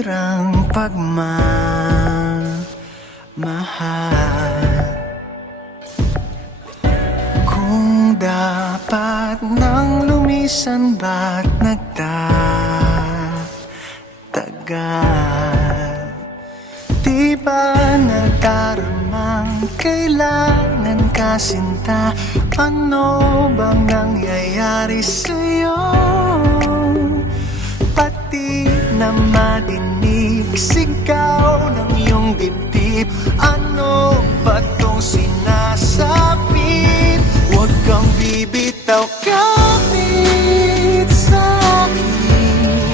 bihirang pagmamahal. Kung dapat nang lumisan, ba't nagtatagal? Di ba nagdaramang kailangan ka sinta? Ano bang nangyayari sa'yo? Pati na madinig sigaw ng iyong dibdib, ano ba tong sinasapit? Huwag kang bibitaw, kapit sa'kin.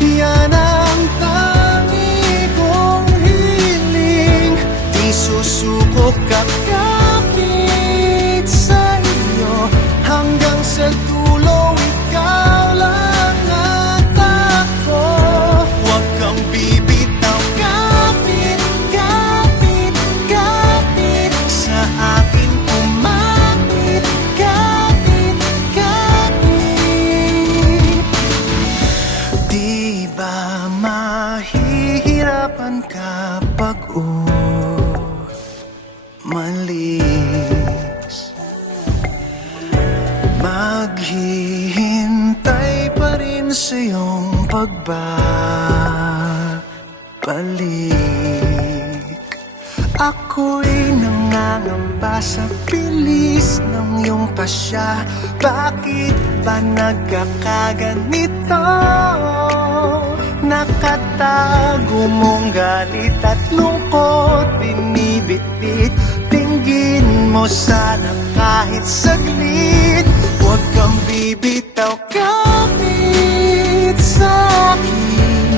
Yan ang tangi kong hiling. Di susuko, kakapit sa iyo. Hanggang sa dulo, ikaw lang at ako. Huwag kang bibitaw, kapit, kapit, kapit sa akin, kumapit, kapit, kapit. Di ba mahihirapan kapag umalis? Maghihintay pa rin sa iyong pagbabalik. Ako'y nangangamba sa bilis ng iyong pasya. Bakit ba nagkakaganito? Nakatago mong galit at lungkot, binibitbit. Tingin mo sana kahit saglit. Huwag kang bibitaw, kapit sa'kin.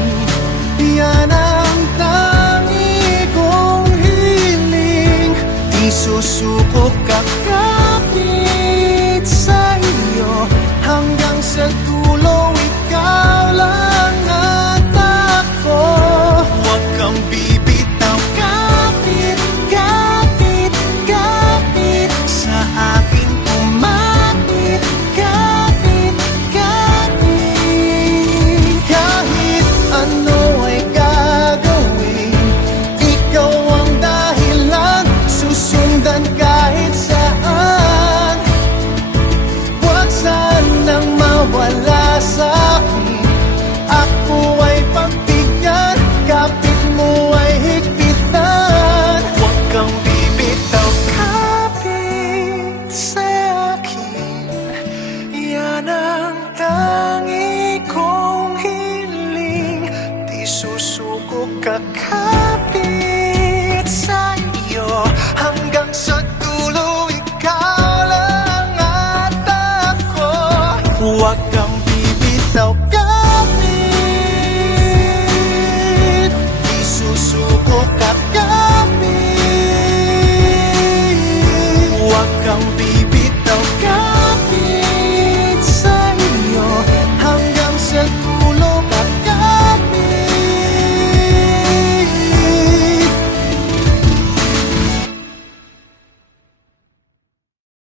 Yan ang tangi kong hiling. Di susuko, kakapit sa iyo. Hanggang sa dulo, ikaw lang at ako. Huwag kang bibitaw, kapit, kapit, kapit sa akin, kumapit, kapit, kapit. Kahit ano ay gagawin, ikaw ang dahilan. Susundan kahit saan. Huwag sanang mawala sa'kin. Ako ay pagbigyan, kapit mo ay higpitan. Huwag kang bibitaw, kapit sa akin. Yan ang tangi kong hiling. Di susuko, kakapit sa iyo. Hanggang sa dulo, ikaw lang at ako. Huwag kang